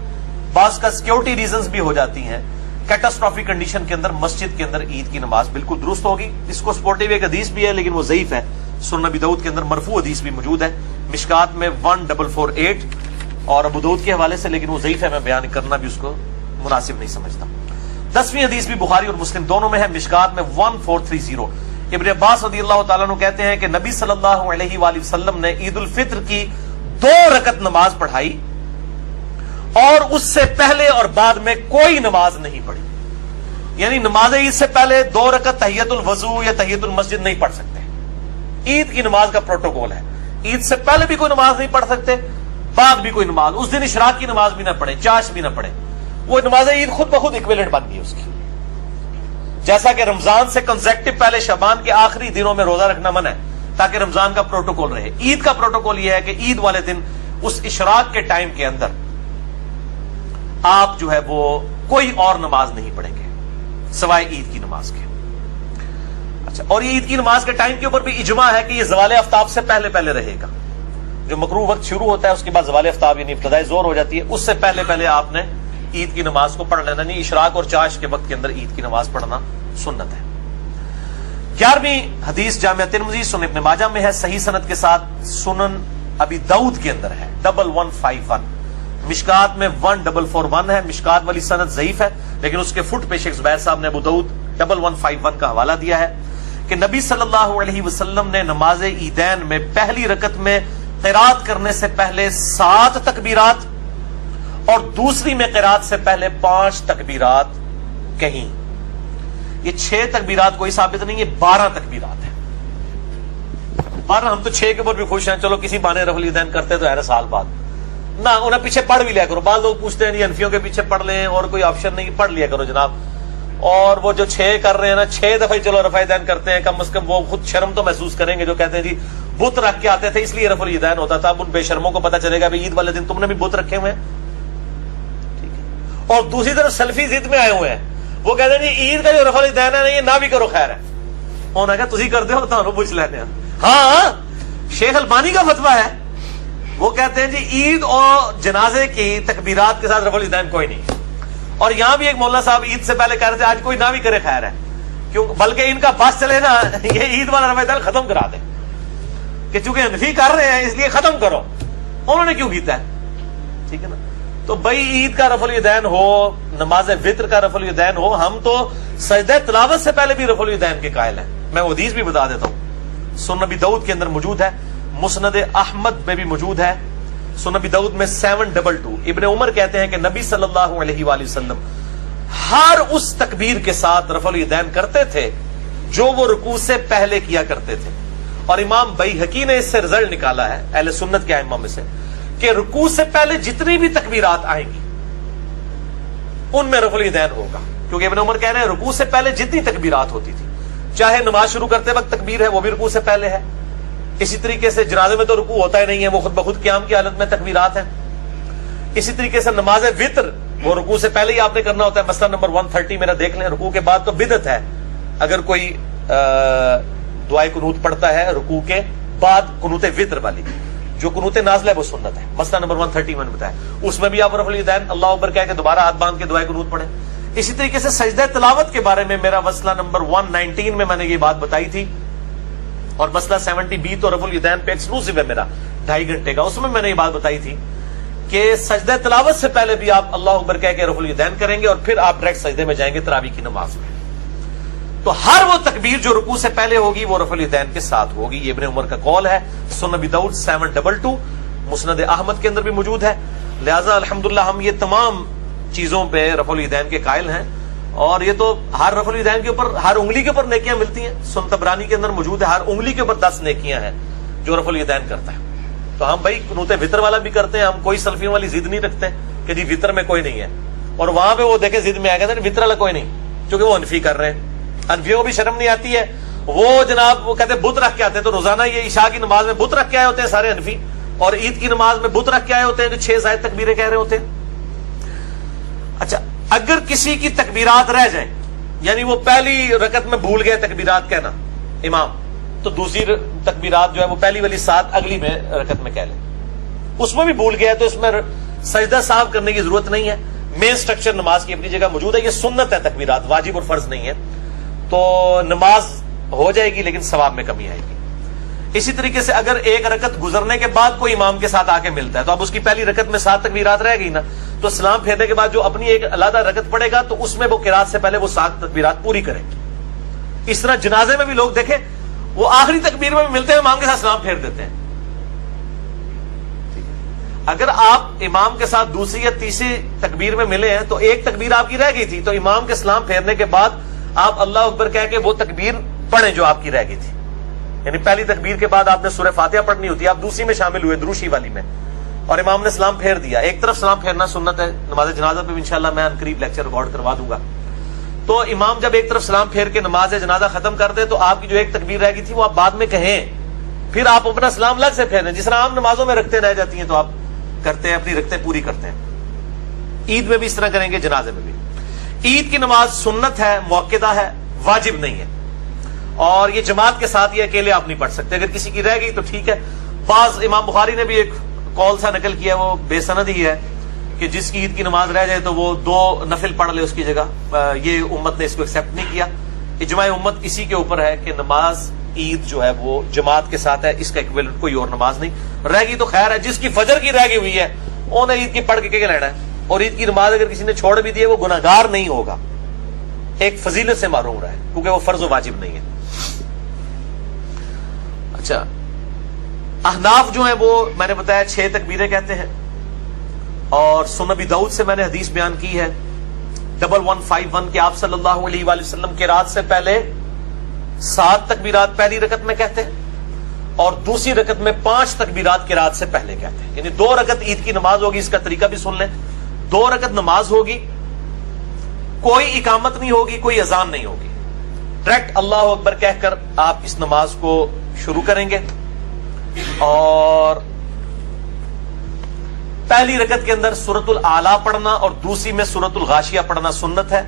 بعض کا سیکیورٹی ریزنز بھی ہو جاتی ہیں، کیٹاسٹرافی کنڈیشن کے اندر مسجد کے اندر عید کی نماز بالکل درست ہوگی۔ اس کو سپورٹیو ایک حدیث بھی ہے لیکن وہ ضعیف ہے، سنن ابی داؤد کے اندر مرفوع حدیث بھی موجود ہے، مشکات میں 1448 اور ابو داؤد کے حوالے سے، لیکن وہ ضعیف ہے، میں بیان کرنا بھی اس کو مناسب نہیں سمجھتا۔ 10ویں حدیث بھی بخاری اور مسلم دونوں میں ہے، مشکات میں 1430۔ ابن عباس رضی اللہ تعالیٰ عنہ کہتے ہیں کہ نبی صلی اللہ علیہ وآلہ وسلم نے عید الفطر کی 2 رکعت نماز پڑھائی، اور اس سے پہلے اور بعد میں کوئی نماز نہیں پڑھی۔ یعنی نماز عید سے پہلے 2 رکعت تحیت الوضو یا تحیت المسجد نہیں پڑھ سکتے، عید کی نماز کا پروٹوکول ہے۔ عید سے پہلے بھی کوئی نماز نہیں پڑھ سکتے، بعد بھی کوئی نماز، اس دن اشراق کی نماز بھی نہ پڑھے، چاش بھی نہ پڑھے، وہ نماز عید خود بخود ایکویلنٹ بن گئی اس کی۔ جیسا کہ رمضان سے کنزیکٹو پہلے شعبان کے آخری دنوں میں روزہ رکھنا منع ہے تاکہ رمضان کا پروٹوکول رہے، عید کا پروٹوکول یہ ہے کہ عید والے دن اس اشراق کے ٹائم کے اندر آپ جو ہے وہ کوئی اور نماز نہیں پڑھیں گے سوائے عید کی نماز کے۔ اچھا، اور یہ عید کی نماز کے ٹائم کے اوپر بھی اجماع ہے کہ یہ زوال آفتاب سے پہلے پہلے رہے گا۔ جو مکروہ وقت شروع ہوتا ہے اس کے بعد زوال آفتاب یعنی ابتدائی ظہر ہو جاتی ہے، اس سے پہلے پہلے آپ نے عید کی نماز کو پڑھ لینا، نہیں اشراق اور چاش کے وقت کے اندر عید کی نماز پڑھنا سنت ہے۔ 11ویں حدیث جامع ترمذی سنن ابن ماجہ میں ہے، صحیح سند کے ساتھ سنن ابی داؤد کے اندر ہے 1151، مشکات میں 1441 ہے، مشکات والی سند ضعیف ہے لیکن اس کے فٹ پہ شیخ زبیر صاحب نے ابو داؤد 1151 کا حوالہ دیا ہے کہ نبی صلی اللہ علیہ وسلم نے نماز عیدین میں پہلی رکعت میں قرات کرنے سے پہلے 7 تکبیرات اور دوسری میں قرات سے پہلے 5 تکبیرات کہیں۔ یہ 6 تکبیرات کوئی ثابت نہیں، یہ 12 تکبیرات ہیں۔ 12 ہم تو 6 کے اوپر بھی خوش ہیں، چلو کسی بہانے رفع الیدین کرتے تو ہر سال بعد نہ، انہیں پیچھے پڑھ بھی لیا کرو۔ بعض لوگ پوچھتے ہیں انفیوں کے پیچھے پڑھ لیں اور کوئی آپشن نہیں، پڑھ لیا کرو جناب۔ اور وہ جو 6 کر رہے ہیں نا، 6 دفعہ چلو رفع الیدین کرتے ہیں، کم از کم وہ خود شرم تو محسوس کریں گے جو کہتے ہیں جی بت رکھ کے آتے تھے اس لیے رفع الیدین ہوتا تھا۔ اب ان بے شرموں کو پتا چلے گا عید والے دن تم نے بھی بت رکھے ہوئے ہیں، ٹھیک ہے۔ اور دوسری طرف سلفی ضد میں آئے ہوئے ہیں، وہ کہتے ہیں جی عید کا جو رفع الیدین ہے یہ نہ بھی کرو خیر ہے، انہوں نے کہا تسی کرتے ہو تو پوچھ لیتے ہیں۔ ہاں شیخ البانی کا فتویٰ ہے، وہ کہتے ہیں جی عید اور جنازے کی تکبیرات کے ساتھ رفع الیدین کوئی نہیں۔ اور یہاں بھی ایک مولانا صاحب عید سے پہلے کہہ رہے تھے آج کوئی نہ بھی کرے خیر ہے، کیوں بلکہ ان کا بس چلے نا یہ عید والا رفع الیدین ختم کرا دیں، کہ چونکہ انفی کر رہے ہیں اس لیے ختم کرو۔ انہوں نے کیوں کیتا ہے، ٹھیک ہے نا۔ تو بھائی عید کا رفع الیدین ہو، نماز وطر کا رفع الیدین ہو، ہم تو سجدہ تلاوت سے پہلے بھی رفع الیدین کے قائل ہیں۔ میں وہ حدیث بھی بتا دیتا ہوں، سنن ابی داؤد کے اندر موجود ہے، مسند احمد میں بھی موجود ہے، سنن ابی داؤد میں 722۔ ابن عمر کہتے ہیں کہ نبی صلی اللہ علیہ وآلہ وسلم ہر اس تکبیر کے ساتھ رفع الیدین کرتے تھے جو وہ رکوع سے پہلے کیا کرتے تھے۔ اور امام بیہقی نے اس سے رزلٹ نکالا ہے اہل سنت کے ائمہ میں سے کہ رکوع سے پہلے جتنی بھی تکبیرات آئیں گی ان میں رفع الیدین ہوگا، کیونکہ ابن عمر کہہ رہے ہیں رکوع سے پہلے جتنی تکبیرات ہوتی تھی، چاہے نماز شروع کرتے وقت تکبیر ہے وہ بھی رکوع سے پہلے ہے، اسی طریقے سے جنازے میں تو رکوع ہوتا ہی نہیں ہے، وہ خود بخود قیام کی حالت میں تکبیرات ہیں، اسی طریقے سے نماز وطر وہ رکوع سے پہلے ہی آپ نے کرنا ہوتا ہے، مسئلہ نمبر 130 میرا دیکھ لیں۔ رکوع کے بعد تو بدعت ہے اگر کوئی دعائے قنوت پڑھتا ہے رکوع کے بعد، قنوت وطر والی جو قنوت نازلہ ہے وہ سنت ہے، مسئلہ نمبر 130 میں نے بتایا، اس میں بھی آپ رفع الیدین اللہ اکبر کہہ کے دوبارہ ہاتھ باندھ کے دعائے قنوت پڑھیں۔ اسی طریقے سے سجدہ تلاوت کے بارے میں میرا مسئلہ نمبر 119 میں نے یہ بات بتائی تھی، اور مسئلہ 70B تو رفع الیدین پہ ایکسکلوسیو ہے میرا 2.5 گھنٹے کا، اس میں نے یہ بات بتائی تھی کہ سجدہ تلاوت سے پہلے بھی آپ اللہ اکبر کہہ کے رفع الیدین کریں گے اور پھر آپ ڈائریکٹ سجدے میں جائیں گے تراویح کی نماز میں۔ تو ہر وہ تکبیر جو رکوع سے پہلے ہوگی وہ رفع الیدین کے ساتھ ہوگی، یہ ابن عمر کا قول ہے، سنن ابی داؤد 722، مسند احمد کے اندر بھی موجود ہے۔ لہذا الحمدللہ ہم یہ تمام چیزوں پہ رفع الیدین کے قائل ہیں، اور یہ تو ہر رفع الیدین کے اوپر ہر انگلی کے اوپر نیکیاں ملتی ہیں، سنن طبرانی کے اندر موجود ہے، ہر انگلی کے اوپر 10 نیکیاں ہیں جو رفع الیدین کرتا ہے۔ تو ہم بھائی قنوت وطر والا بھی کرتے ہیں, ہم کوئی سلفیوں والی ضد نہیں رکھتے کہ جی وطر میں کوئی نہیں ہے, اور وہاں پہ وہ دیکھیں ضد میں آ گئے وطر والا کوئی نہیں, چونکہ وہ انفی کر رہے ہیں. انفیوں کو بھی شرم نہیں آتی ہے, وہ جناب وہ کہتے ہیں بت رکھ کے آتے ہیں, تو روزانہ یہ عشاء کی نماز میں بت رکھ کے آئے ہوتے ہیں سارے انفی, اور عید کی نماز میں بت رکھ کے آئے ہوتے ہیں جو 6 زائد تکبیریں کہہ رہے ہوتے ہیں. اچھا, اگر کسی کی تکبیرات رہ جائیں, یعنی وہ پہلی رکعت میں بھول گئے تکبیرات کہنا امام, تو دوسری تکبیرات جو ہے وہ پہلی والی 7 اگلی میں رکعت میں کہہ لیں. اس میں بھی بھول گیا تو اس میں سجدہ صاحب کرنے کی ضرورت نہیں ہے, مین سٹرکچر نماز کی اپنی جگہ موجود ہے. یہ سنت ہے تکبیرات, واجب اور فرض نہیں ہے, تو نماز ہو جائے گی لیکن ثواب میں کمی آئے گی. اسی طریقے سے اگر ایک رکعت گزرنے کے بعد کوئی امام کے ساتھ آ کے ملتا ہے, تو اب اس کی پہلی رکعت میں 7 تکبیرات رہ گئی نا, تو سلام پھیرنے کے بعد جو اپنی ایک علیحدہ رکعت پڑے گا تو اس میں وہ قرات سے پہلے وہ 7 تکبیرات پوری کرے. اس طرح جنازے میں بھی لوگ دیکھیں وہ آخری تکبیر میں ملتے ہیں, امام کے ساتھ سلام پھیر دیتے ہیں. اگر آپ امام کے ساتھ دوسری یا تیسری تکبیر میں ملے ہیں تو ایک تکبیر آپ کی رہ گئی تھی, تو امام کے سلام پھیرنے کے بعد آپ اللہ اکبر کہہ کے وہ تکبیر پڑھیں جو آپ کی رہ گئی تھی. یعنی پہلی تکبیر کے بعد آپ نے سورہ فاتحہ پڑھنی ہوتی ہے, آپ دوسری میں شامل ہوئے دروشی والی میں, اور امام نے سلام پھیر دیا. ایک طرف سلام پھیرنا سنت ہے, نماز جنازہ پہ انشاءاللہ میں قریب لیکچر ریکارڈ کروا دوں گا. تو امام جب ایک طرف سلام پھیر کے نماز جنازہ ختم کر دے تو آپ کی جو ایک تکبیر رہ گئی تھی وہ آپ بعد میں کہیں, پھر آپ اپنا سلام الگ سے پھیریں, جس طرح عام نمازوں میں رکھتے رہ جاتی ہیں تو آپ کرتے ہیں, اپنی رکھتے پوری کرتے ہیں. عید میں بھی اس طرح کریں گے, جنازے میں بھی. عید کی نماز سنت ہے, موقدہ ہے, واجب نہیں ہے, اور یہ جماعت کے ساتھ یہ اکیلے آپ نہیں پڑھ سکتے. اگر کسی کی رہ گئی تو ٹھیک ہے. بعض امام بخاری نے بھی ایک قول سا نقل کیا, وہ بے سند ہی ہے, کہ جس کی عید کی نماز رہ جائے تو وہ 2 نفل پڑھ لے اس کی جگہ. یہ امت نے اس کو ایکسپٹ نہیں کیا. اجماع امت اسی کے اوپر ہے کہ نماز عید جو ہے وہ جماعت کے ساتھ ہے, اس کا ایکویلنٹ کوئی اور نماز نہیں. رہ گئی تو خیر ہے, جس کی فجر کی رہ گئی ہوئی ہے انہیں عید کی پڑھ کے لینا ہے, اور عید کی نماز اگر کسی نے چھوڑ بھی دی ہے وہ گناہگار نہیں ہوگا, ایک فضیلت سے محروم رہا ہے, کیونکہ وہ فرض و واجب نہیں ہے. اچھا, احناف جو ہیں وہ میں نے بتایا 6 تکبیریں کہتے ہیں, اور سنن ابی داؤد سے میں نے حدیث بیان کی ہے 1151 کہ آپ صلی اللہ علیہ وآلہ وسلم کے رات سے پہلے 7 تکبیرات پہلی رکعت میں کہتے ہیں, اور دوسری رکعت میں 5 تکبیرات کے رات سے پہلے کہتے ہیں. یعنی 2 رکعت عید کی نماز ہوگی, اس کا طریقہ بھی سن لیں. 2 رکعت نماز ہوگی, کوئی اقامت نہیں ہوگی, کوئی اذان نہیں ہوگی, ڈائریکٹ اللہ اکبر کہہ کر آپ اس نماز کو شروع کریں گے. اور پہلی رکعت کے اندر سورۃ الاعلی پڑھنا اور دوسری میں سورۃ الغاشیہ پڑھنا سنت ہے.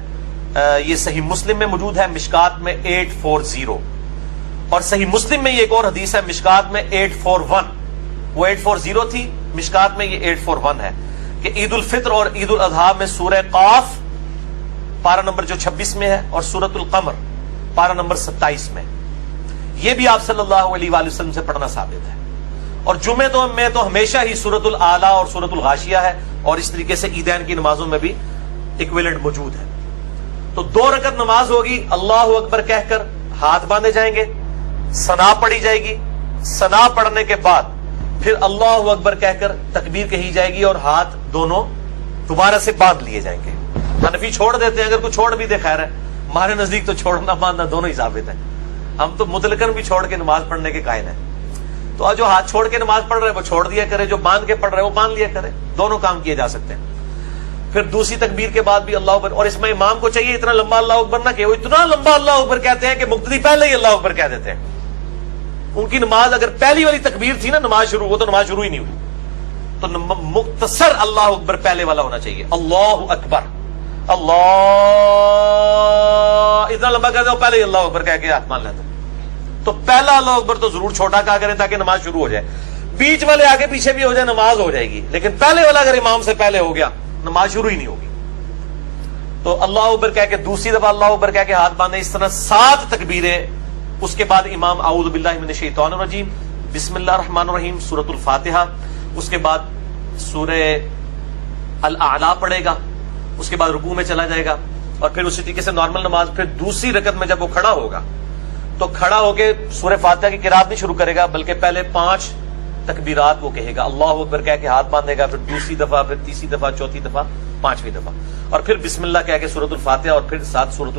یہ صحیح مسلم میں موجود ہے, مشکات میں 840, اور صحیح مسلم میں یہ ایک اور حدیث ہے مشکات میں 841. وہ 840 تھی, مشکات میں یہ 841 ہے, کہ عید الفطر اور عید الاضحیٰ میں سورہ قاف پارہ نمبر جو 26 میں ہے, اور سورۃ القمر پارہ نمبر 27 میں, یہ بھی آپ صلی اللہ علیہ وآلہ وسلم سے پڑھنا ثابت ہے. اور جمعے میں تو ہمیشہ ہی سورۃ الاعلی اور سورۃ الغاشیہ ہے, اور اس طریقے سے عیدین کی نمازوں میں بھی ایکویلنٹ موجود ہے. تو 2 رکعت نماز ہوگی, اللہ اکبر کہہ کر ہاتھ باندھے جائیں گے, ثنا پڑھی جائے گی, ثنا پڑھنے کے بعد پھر اللہ اکبر کہہ کر تکبیر کہی جائے گی, اور ہاتھ دونوں دوبارہ سے باندھ لیے جائیں گے. حنفی چھوڑ دیتے ہیں, اگر کوئی چھوڑ بھی دے خیر ہے, ہمارے نزدیک تو چھوڑنا باندھنا دونوں ہی ثابت ہے. ہم تو مطلقاً بھی چھوڑ کے نماز پڑھنے کے قائل ہیں. تو جو ہاتھ چھوڑ کے نماز پڑھ رہے وہ چھوڑ دیا کرے, جو باندھ کے پڑھ رہے وہ باندھ لیا کرے, دونوں کام کیے جا سکتے ہیں. پھر دوسری تکبیر کے بعد بھی اللہ اکبر, اور اس میں امام کو چاہیے اتنا لمبا اللہ اکبر نہ کہ وہ اتنا لمبا اللہ اکبر کہتے ہیں کہ مقتدی پہلے ہی اللہ اکبر کہہ دیتے ہیں. ان کی نماز اگر پہلی والی تکبیر تھی نا نماز شروع, وہ تو نماز شروع ہی نہیں ہوئی. تو مختصر اللہ اکبر پہلے والا ہونا چاہیے, اللہ اکبر, اللہ اتنا لمبا کہتے ہو پہلے ہی اللہ اکبر کہہ کے ہاتھ مان لیتے. تو پہلا اللہ اکبر تو ضرور چھوٹا کہا کریں تاکہ نماز شروع ہو جائے. بیچ والے آگے پیچھے بھی ہو جائے نماز ہو جائے گی, لیکن پہلے والا اگر امام سے پہلے ہو گیا نماز شروع ہی نہیں ہوگی. تو اللہ اکبر کہہ کے دوسری دفعہ اللہ اکبر کہہ کے ہاتھ باندھے, اس طرح 7 تکبیریں. اس کے بعد امام اعوذ باللہ من الشیطان الرجیم, بسم اللہ الرحمن الرحیم, سورۃ الفاتحہ, اس کے بعد سورہ الاعلی پڑھے گا, اس کے بعد رکوع میں چلا جائے گا, اور پھر اسی طریقے سے نارمل نماز. پھر دوسری رکعت میں جب وہ کھڑا ہوگا تو کھڑا ہو کے سورہ فاتحہ کی قرات نہیں شروع کرے گا, بلکہ پہلے 5 تکبیرات وہ کہے گا, اللہ اکبر کہہ کے ہاتھ باندھے گا, پھر دوسری دفعہ, پھر تیسری دفعہ, چوتھی دفعہ, 5ویں دفعہ, اور پھر بسم اللہ کہہ کے سورۃ الفاتحہ, اور پھر 7 سورۃ